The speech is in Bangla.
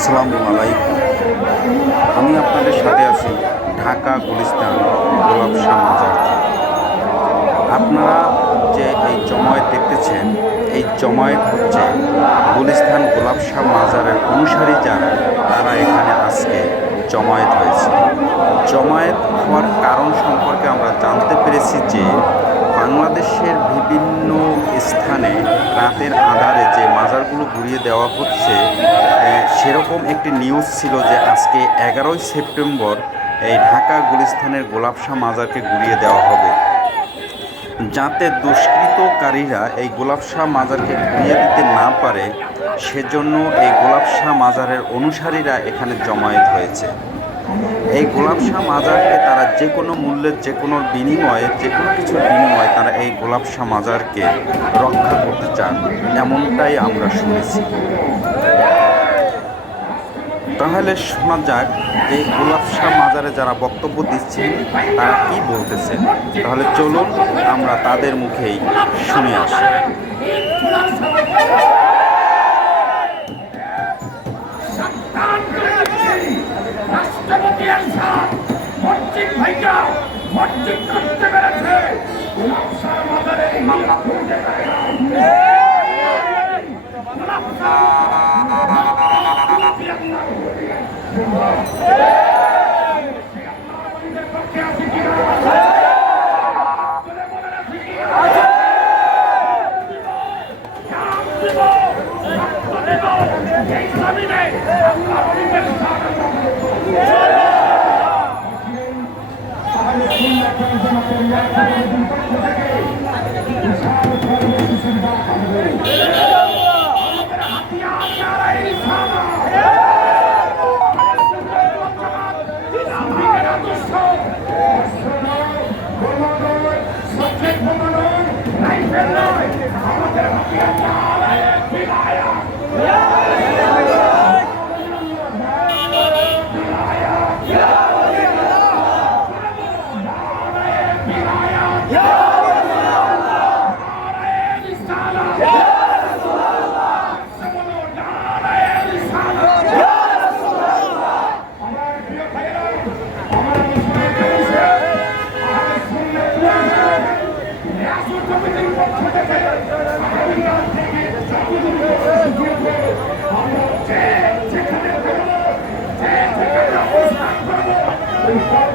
আসসালামু আলাইকুম। আমি আপনাদের সাথে আছি ঢাকা গুলিস্তান গোলাপ শাহ মাজার আপনারা যে এই জমায়েত দেখতেছেন, এই জমায়েত হচ্ছে গুলিস্তান গোলাপ শাহ মাজারের অনুসারী যারা, তারা এখানে আজকে জমায়েত হয়েছে। জমায়েত হওয়ার কারণ সম্পর্কে আমরা জানতে পেরেছি যে বাংলাদেশের বিভিন্ন স্থানে রাতের আধারে যে মাজারগুলো ঘুরিয়ে দেওয়া হচ্ছে সেরকম একটি নিউজ ছিল যে আজকে এগারোই সেপ্টেম্বর এই ঢাকা গুলিস্তানের গোলাপশাহ মাজারকে ঘুরিয়ে দেওয়া হবে। যাতে দুষ্কৃতকারীরা এই গোলাপশাহ মাজারকে ঘুরিয়ে দিতে না পারে, সেজন্য এই গোলাপশাহ মাজারের অনুসারীরা এখানে জমায়েত হয়েছে। এই গোলাপশাহ মাজারকে তারা যে কোনো মূল্যের, যে কোনো বিনিময়ে, যে কোনো কিছুর বিনিময়ে তারা এই গোলাপশাহ মাজারকে রক্ষা করতে চান, এমনটাই আমরা শুনেছি। তাহলে শোনা যাক এই গোলাপ শাহ মাজারে যারা বক্তব্য দিচ্ছেন, তারা কি বলতেছেন? তাহলে চলুন আমরা তাদের মুখেই শুনে আসি। ভাইকা মসজিদ করতে পেরেছে গোলাপ শাহ মাজারে এই মামলা করতে পারে না। 야! আমরা